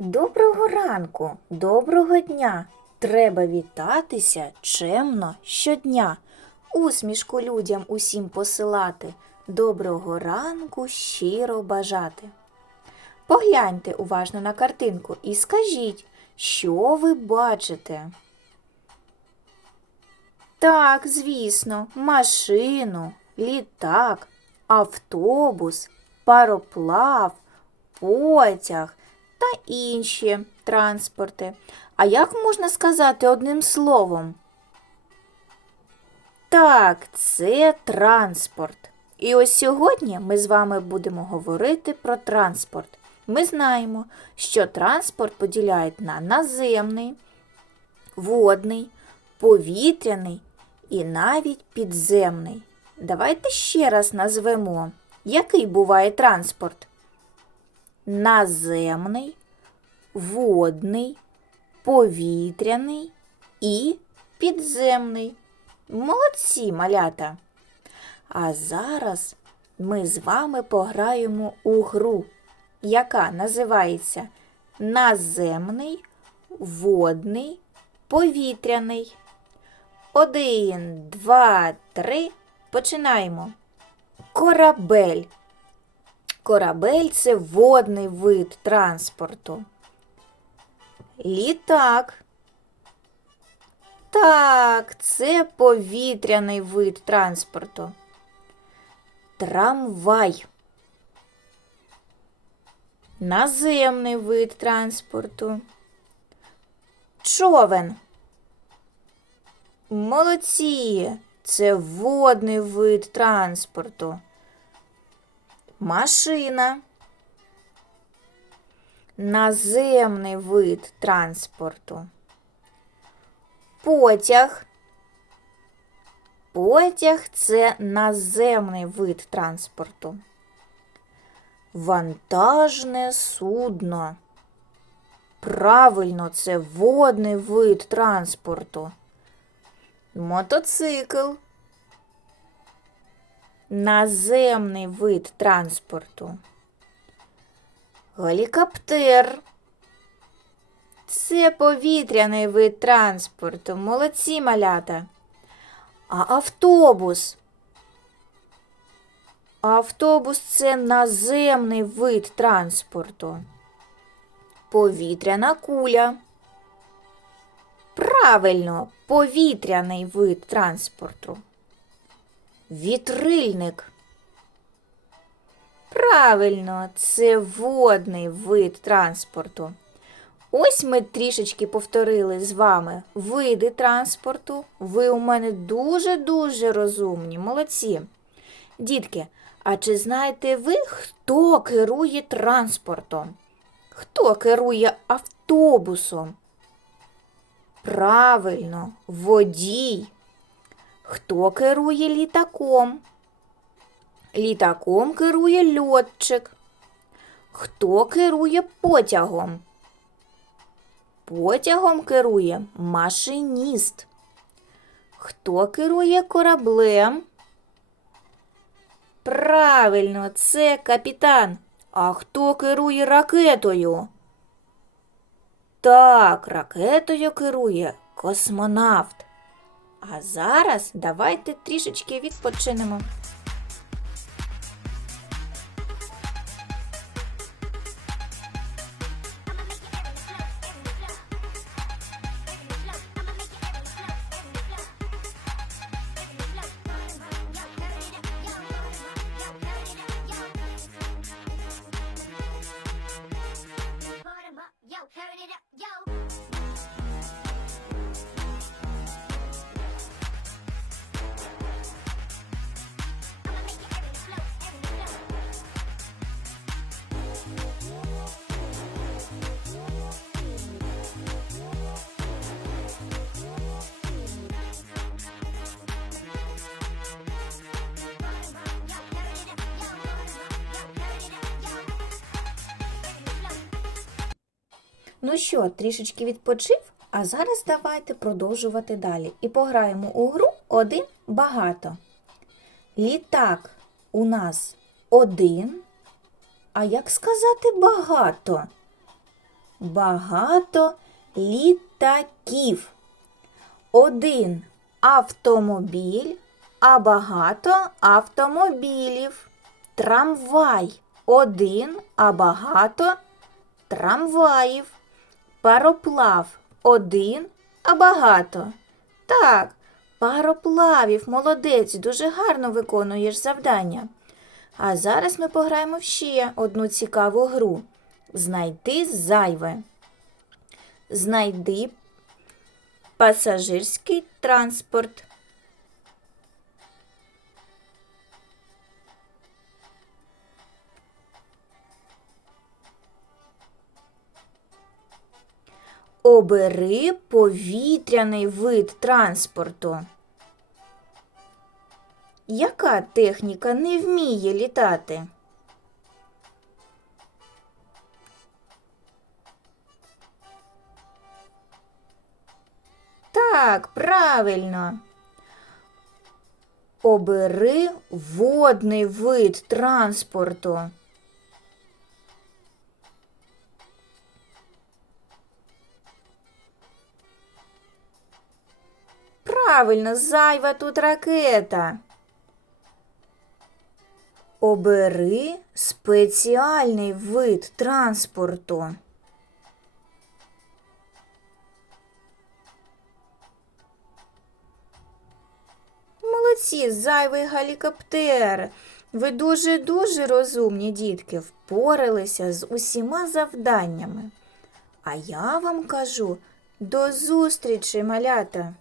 Доброго ранку, доброго дня. Треба вітатися чемно щодня. Усмішку людям усім посилати. Доброго ранку щиро бажати. Погляньте уважно на картинку і скажіть, що ви бачите? Так, звісно, машину, літак, автобус, пароплав, потяг та інші транспорти. А як можна сказати одним словом? Так, це транспорт. І ось сьогодні ми з вами будемо говорити про транспорт. Ми знаємо, що транспорт поділяють на наземний, водний, повітряний і навіть підземний. Давайте ще раз назвемо, який буває транспорт наземний, водний, повітряний і підземний. Молодці малята! А зараз ми з вами пограємо у гру, яка називається Наземний, водний, повітряний. Один, два, три. Починаємо. Корабель. Корабель це водний вид транспорту. Літак. Так, це повітряний вид транспорту. Трамвай. Наземний вид транспорту. Човен. Молодці. Це водний вид транспорту. Машина. Наземний вид транспорту. Потяг. Потяг це наземний вид транспорту. Вантажне судно. Правильно, це водний вид транспорту. Мотоцикл. Наземний вид транспорту. Гелікоптер. Це повітряний вид транспорту. Молодці малята. А автобус. Автобус це наземний вид транспорту. Повітряна куля. Правильно, повітряний вид транспорту. Вітрильник. Правильно, це водний вид транспорту. Ось ми трішечки повторили з вами види транспорту. Ви у мене дуже-дуже розумні, молодці. Дітки, а чи знаєте ви, хто керує транспортом? Хто керує автобусом? Правильно, водій. Хто керує літаком? Літаком керує льотчик. Хто керує потягом? Потягом керує машиніст. Хто керує кораблем? Правильно, це капітан. А хто керує ракетою? Так, ракетою керує космонавт. А зараз давайте трішечки відпочинемо. Ну що, трішечки відпочив, а зараз давайте продовжувати далі. І пограємо у гру один багато. Літак у нас один. А як сказати багато? багато літаків. Один автомобіль, а багато автомобілів. Трамвай. Один, а багато трамваїв. Пароплав. Один, а багато. Так, пароплавів, молодець, дуже гарно виконуєш завдання. А зараз ми пограємо в ще одну цікаву гру. Знайди зайве. Знайди пасажирський транспорт. Обери повітряний вид транспорту. Яка техніка не вміє літати? Так, правильно. Обери водний вид транспорту. Правильно, зайва тут ракета. Обери спеціальний вид транспорту. Молодці, зайвий гелікоптер. Ви дуже-дуже розумні, дітки, впоралися з усіма завданнями. А я вам кажу до зустрічі, малята!